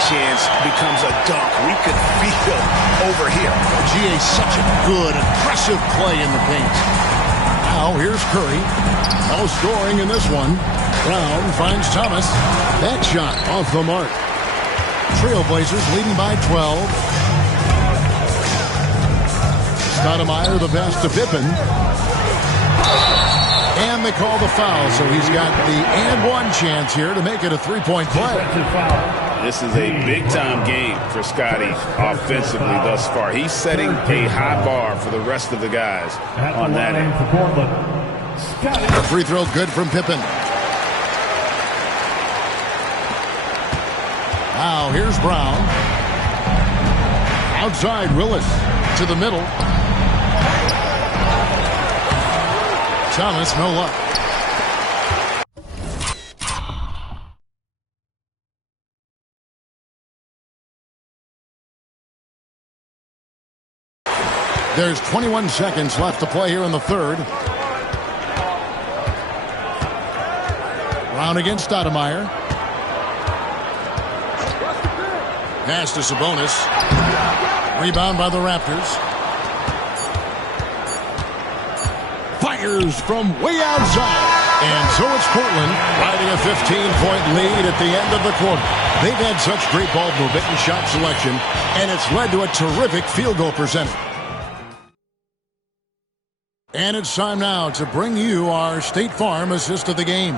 Chance becomes a dunk. We could feel over here. GA, such a good, aggressive play in the paint. Now here's Curry. No scoring in this one. Brown finds Thomas. That shot off the mark. Trailblazers leading by 12. Stoudemire the pass to Pippen. And they call the foul, so he's got the and one chance here to make it a 3-point play. This is a big-time game for Scotty offensively thus far. He's setting a high bar for the rest of the guys on that end. The free throw good from Pippen. Now here's Brown. Outside Willis to the middle. Thomas, no luck. There's 21 seconds left to play here in the third. Brown against Stoudemire. Pass to Sabonis. Rebound by the Raptors. Fires from way outside. And so it's Portland riding a 15-point lead at the end of the quarter. They've had such great ball movement and shot selection, and it's led to a terrific field goal percentage. And it's time now to bring you our State Farm assist of the game.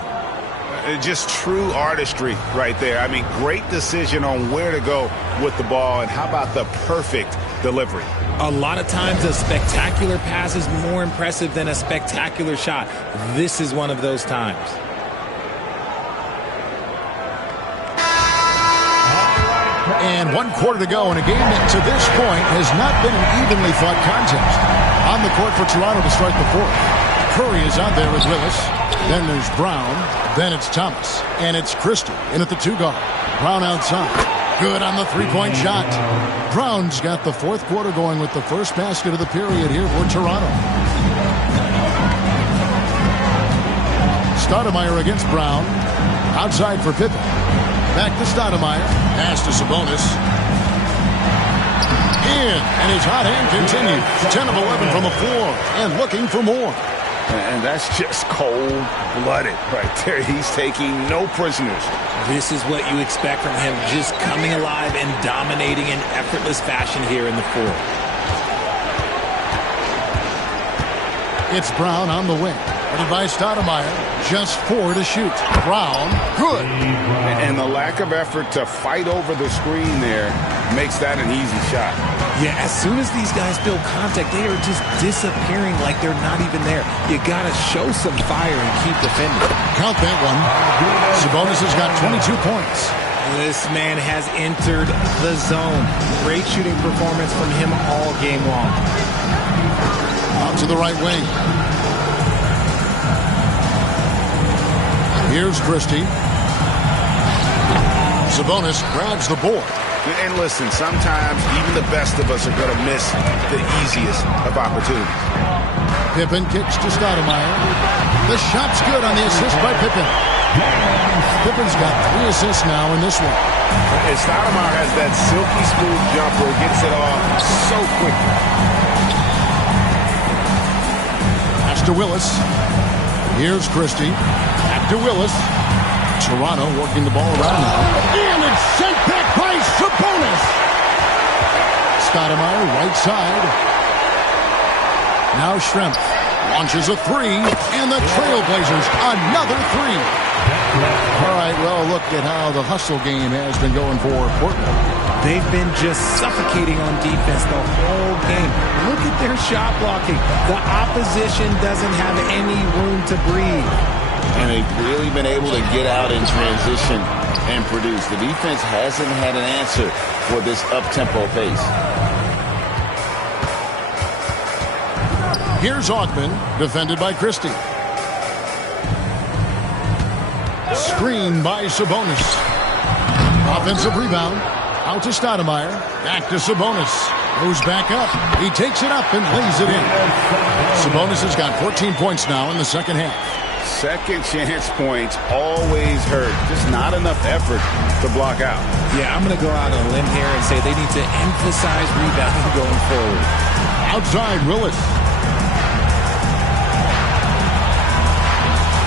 Just true artistry right there. I mean, great decision on where to go with the ball, and how about the perfect delivery? A lot of times a spectacular pass is more impressive than a spectacular shot. This is one of those times. And 1 quarter to go in a game that to this point has not been an evenly fought contest. On the court for Toronto to start the fourth. Curry is out there with Willis. Then there's Brown. Then it's Thomas. And it's Christie in at the 2-guard. Brown outside. Good on the three-point shot. Brown's got the fourth quarter going with the first basket of the period here for Toronto. Stoudemire against Brown. Outside for Pippen. Back to Stoudemire. Pass to Sabonis. In. And his hot hand continues. 10 of 11 from the floor. And looking for more. And that's just cold-blooded right there. He's taking no prisoners. This is what you expect from him, just coming alive and dominating in effortless fashion here in the fourth. It's Brown on the wing. Headed by Stoudemire. Just 4 to shoot. Brown, good. And the lack of effort to fight over the screen there makes that an easy shot. Yeah, as soon as these guys feel contact, they are just disappearing like they're not even there. You got to show some fire and keep defending. Count that one. Sabonis has got 22 points. This man has entered the zone. Great shooting performance from him all game long. Out to the right wing. Here's Christie. Sabonis grabs the board. And listen, sometimes even the best of us are going to miss the easiest of opportunities. Pippen kicks to Stoudemire. The shot's good on the assist by Pippen. Pippen's got 3 assists now in this one. And Stoudemire has that silky smooth jumper. Gets it off so quickly. Pass to Willis. Here's Christie. Back to Willis. Toronto working the ball around now. And it's sent back by Sabonis. Stoudemire, right side. Now Schrempf launches a 3. And the Trailblazers, another 3. All right, well, look at how the hustle game has been going for Portland. They've been just suffocating on defense the whole game. Look at their shot blocking. The opposition doesn't have any room to breathe. And they've really been able to get out in transition and produce. The defense hasn't had an answer for this up-tempo pace. Here's Augman, defended by Christie. Screen by Sabonis. Offensive rebound. Out to Stoudemire. Back to Sabonis. Goes back up. He takes it up and lays it in. Sabonis has got 14 points now in the second half. Second chance points always hurt. Just not enough effort to block out. Yeah, I'm going to go out on a limb here and say they need to emphasize rebounding going forward. Outside Willis.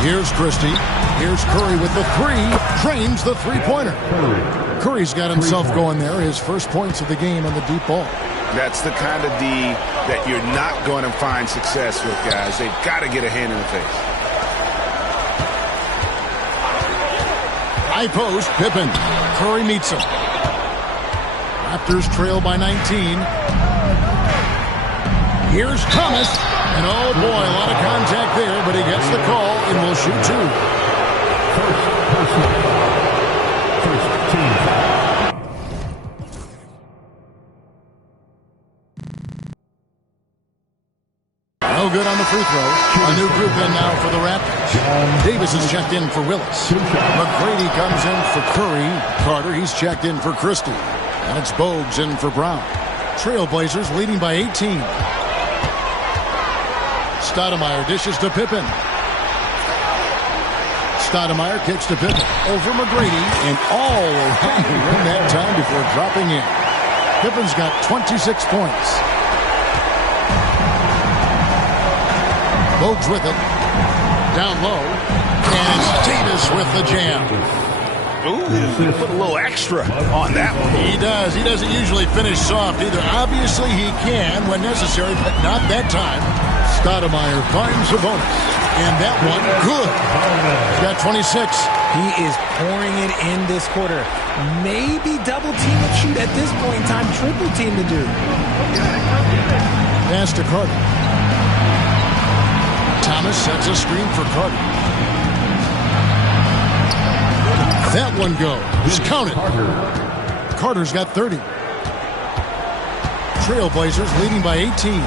Here's Christie. Here's Curry with the 3. Trains the three-pointer. Curry's got himself going there. His first points of the game on the deep ball. That's the kind of D that you're not going to find success with, guys. They've got to get a hand in the face. High post, Pippen. Curry meets him. Raptors trail by 19. Here's Thomas. And oh boy, a lot of contact there, but he gets the call and will shoot 2. First team foul. No good on the free throw. A new group in now for the Raptors. Davis is checked in for Willis. McGrady comes in for Curry. Carter, he's checked in for Christie. And it's Bogues in for Brown. Trailblazers leading by 18. Stoudemire dishes to Pippen. Stoudemire kicks to Pippen. Over McGrady and all around the rim that time before dropping in. Pippen's got 26 points. Bogues with it. Down low. And it's Davis with the jam. Ooh, put a little extra on that one. He does. He doesn't usually finish soft either. Obviously, he can when necessary, but not that time. Stoudemire finds a bonus. And that one, good. He's got 26. He is pouring it in this quarter. Maybe double team and shoot at this point in time. Triple team to do. Pass to Carter. Thomas sets a screen for Carter. That one goes. Counted. Carter's got 30. Trailblazers leading by 18.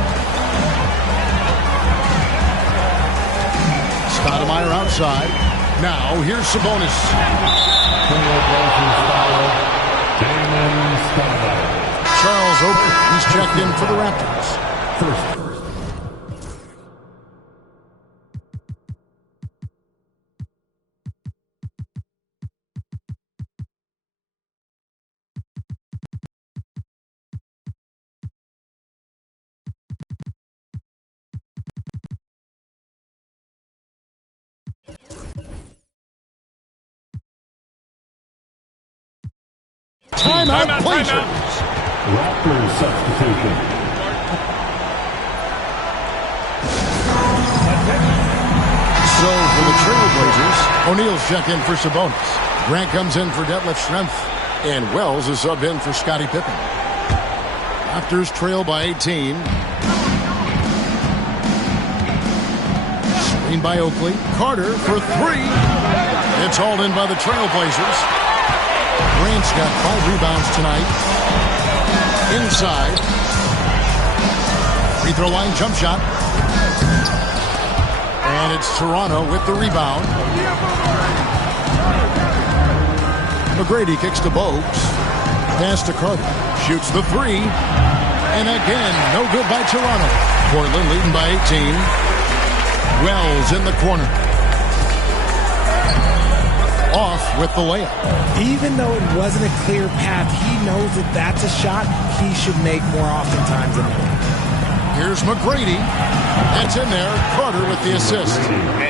Stoudemire outside. Now here's Sabonis. Charles open. He's checked in for the Raptors. Timeout, Blazers. Raptors substitution. So for the Trailblazers, O'Neal's checked in for Sabonis. Grant comes in for Detlef Schrempf. And Wells is subbed in for Scottie Pippen. Raptors trail by 18. Screen by Oakley. Carter for three. It's hauled in by the Trailblazers. Grant's got 5 rebounds tonight. Inside. Free throw line jump shot. And it's Toronto with the rebound. McGrady kicks to Bogues. Pass to Carter. Shoots the three. And again, no good by Toronto. Portland leading by 18. Wells in the corner. Off with the layup. Even though it wasn't a clear path, he knows that that's a shot he should make more oftentimes than not. Here's McGrady. That's in there. Carter with the assist.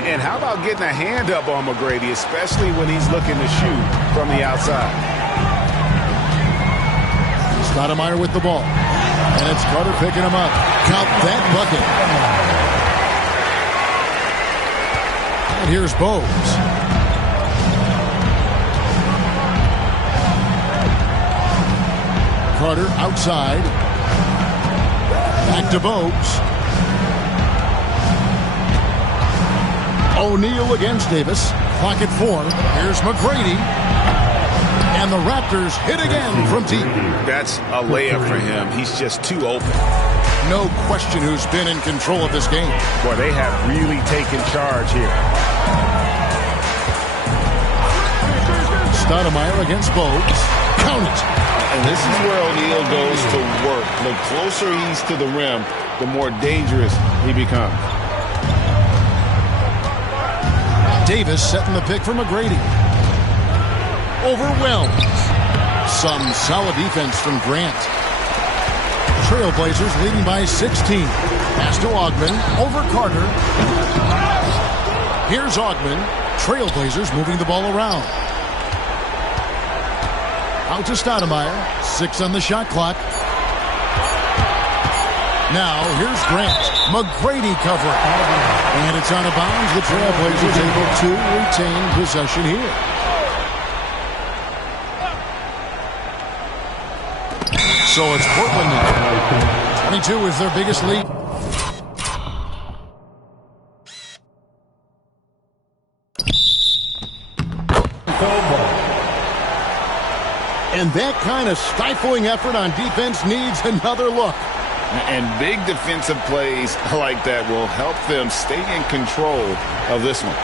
And how about getting a hand up on McGrady, especially when he's looking to shoot from the outside? Stoudemire with the ball. And it's Carter picking him up. Count that bucket. And here's Bogues. Carter outside. Back to Bogues. O'Neal against Davis. Clock at 4. Here's McGrady. And the Raptors hit again from deep. That's a layup for him. He's just too open. No question who's been in control of this game. Boy, they have really taken charge here. Stoudemire against Bogues. Count it. And this is where O'Neal goes to work. The closer he's to the rim, the more dangerous he becomes. Davis setting the pick for McGrady. Overwhelmed. Some solid defense from Grant. Trailblazers leading by 16. Pass to Ogman. Over Carter. Here's Ogman. Trailblazers moving the ball around. Out to Stoudemire. 6 on the shot clock. Now, here's Grant. McGrady covering. And it's out of bounds. The Trailblazers able to retain possession here. So it's Portland now. 22 is their biggest lead. And that kind of stifling effort on defense needs another look. And big defensive plays like that will help them stay in control of this one.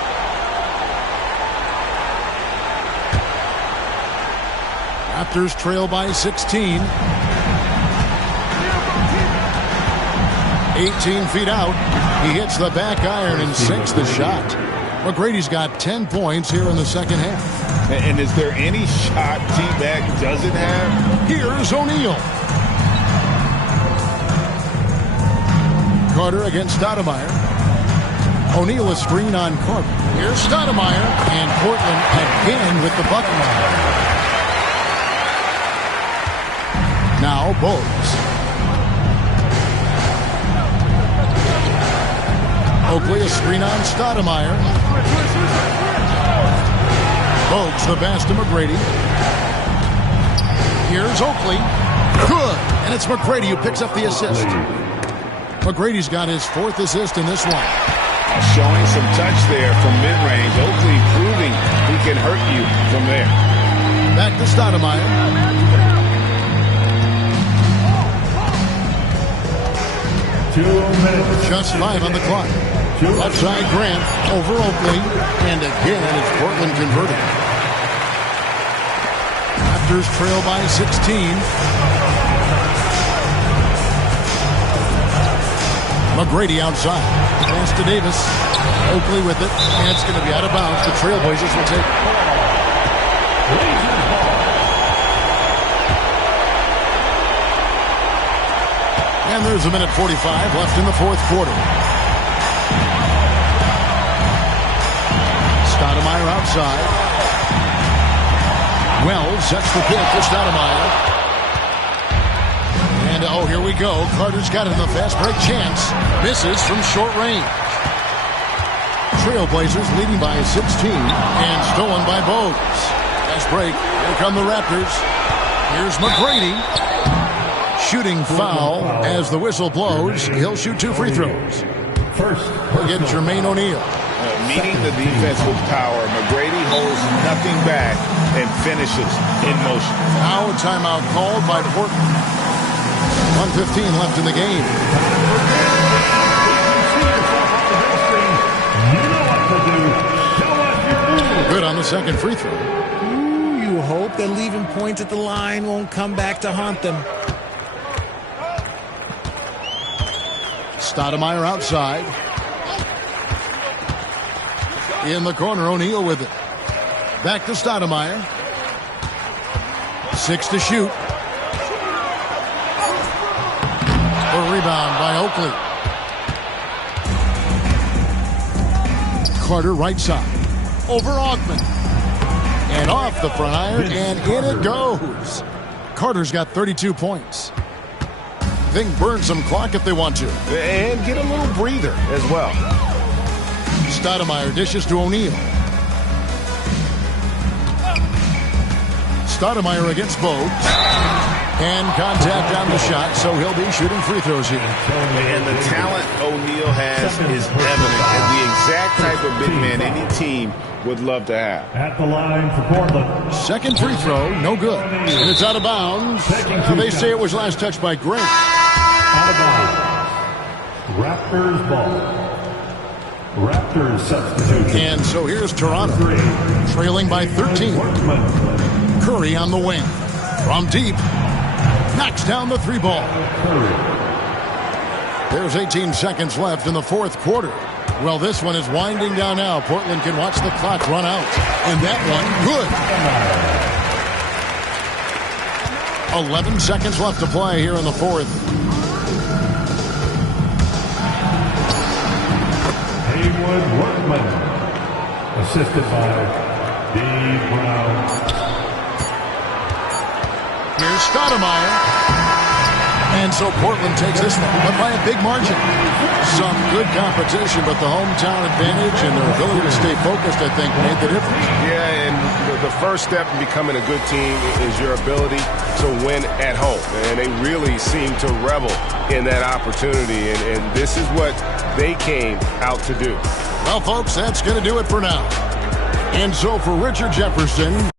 Raptors trail by 16. 18 feet out. He hits the back iron and sinks the shot. McGrady's got 10 points here in the second half. And is there any shot T-Mac doesn't have? Here's O'Neal. Carter against Stoudemire. O'Neal a screen on Carter. Here's Stoudemire, and Portland again with the bucket. Now Bogues. Oakley a screen on Stoudemire. Bogues the pass to McGrady. Here's Oakley. Good. And it's McGrady who picks up the assist. McGrady's got his 4th assist in this one. Showing some touch there from mid-range. Oakley proving he can hurt you from there. Back to Stoudemire. Just 5 on the clock. Outside Grant over Oakley. And again, it's Portland converting. Raptors trail by 16. McGrady outside. Pass to Davis. Oakley with it. And it's going to be out of bounds. The Trailblazers will take it. And there's a minute 45 left in the 4th quarter. Stoudemire outside. Wells sets the pick for Stoudemire. And oh, here we go. Carter's got it in the fast break chance. Misses from short range. Trailblazers leading by 16 and stolen by Bogues. Fast break. Here come the Raptors. Here's McGrady. Shooting foul as the whistle blows. He'll shoot 2 free throws. We'll get Jermaine O'Neal. Meeting the defense with power. McGrady holds nothing back and finishes in motion. Now a timeout called by Portland. 1:15 left in the game. Good on the second free throw. Ooh, you hope that leaving points at the line won't come back to haunt them. Stoudemire outside. In the corner, O'Neal with it. Back to Stoudemire. 6 to shoot. A rebound by Oakley. Carter right side. Over Augment. And off the front iron, and in it goes. Carter's got 32 points. They can burn some clock if they want to. And get a little breather as well. Stoudemire dishes to O'Neal. Stoudemire against Bogues. And contact on the shot, so he'll be shooting free throws here. And the talent O'Neal has is evident, and the exact type of big man any team would love to have. At the line for Portland. Second free throw, no good. And it's out of bounds. They say it was last touched by Grant. Out of bounds. Raptors ball. Raptors substitution. And so here's Toronto, trailing by 13. Curry on the wing. From deep. Knocks down the 3 ball. There's 18 seconds left in the 4th quarter. Well, this one is winding down now. Portland can watch the clock run out. And that one, good. 11 seconds left to play here in the 4th. Haywood Workman. Assisted by D. Brown. Here's Stoudemire. And so Portland takes this one, but by a big margin. Some good competition, but the hometown advantage and their ability to stay focused, I think, made the difference. Yeah, and the first step in becoming a good team is your ability to win at home. And they really seem to revel in that opportunity, and this is what they came out to do. Well, folks, that's going to do it for now. And so for Richard Jefferson,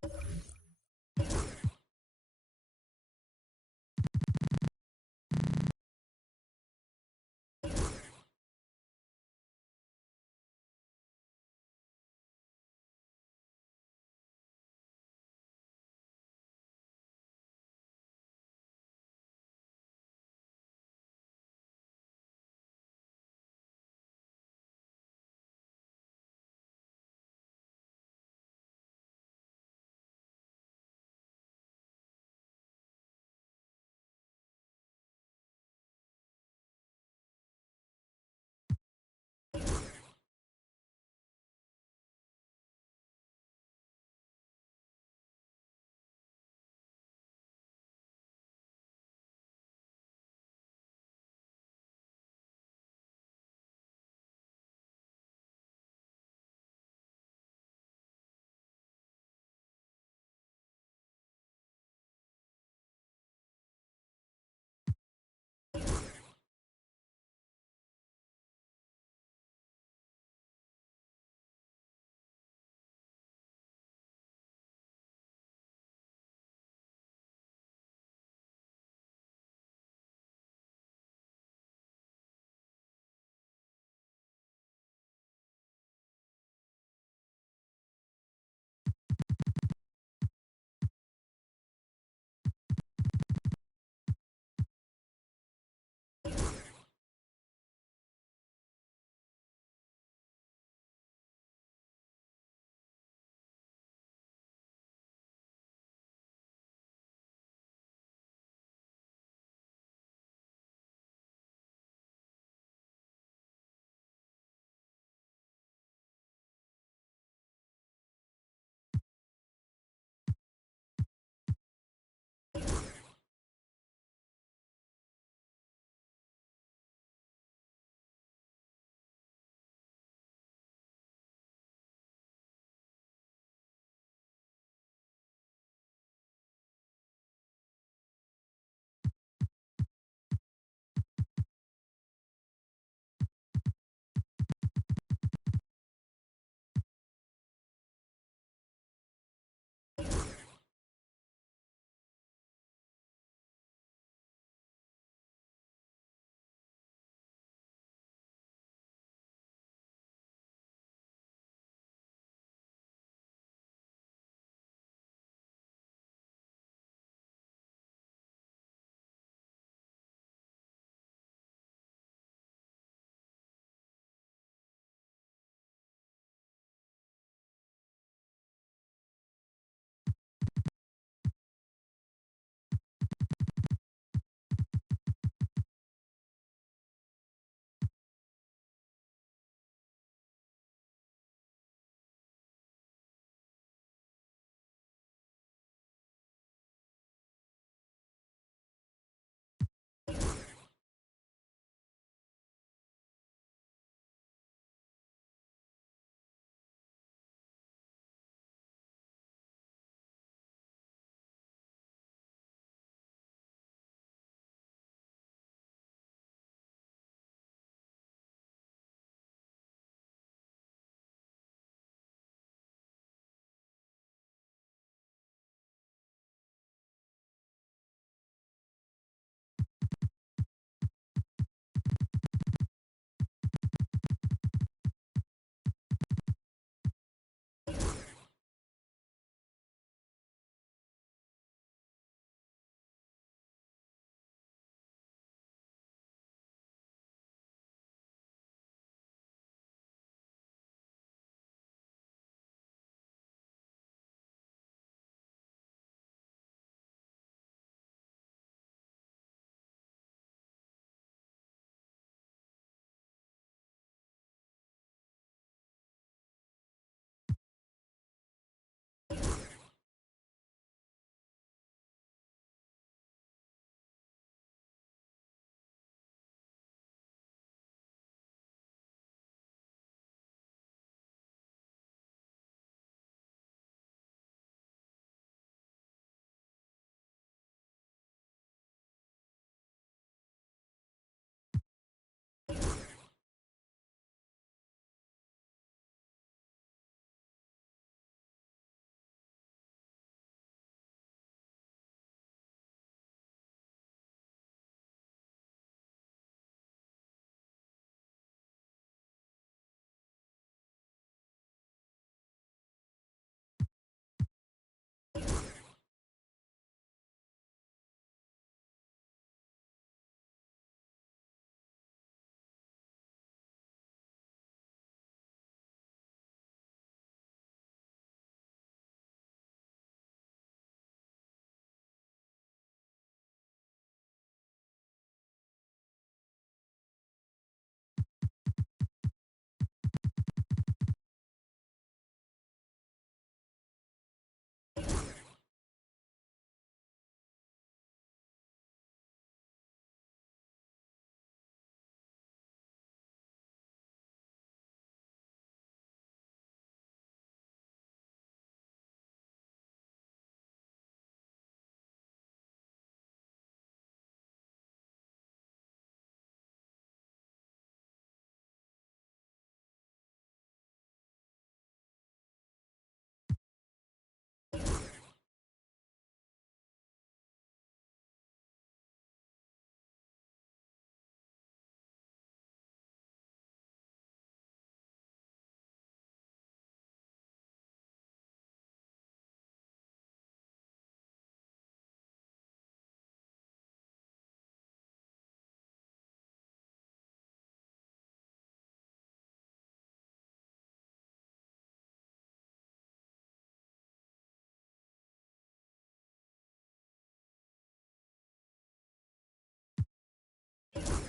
All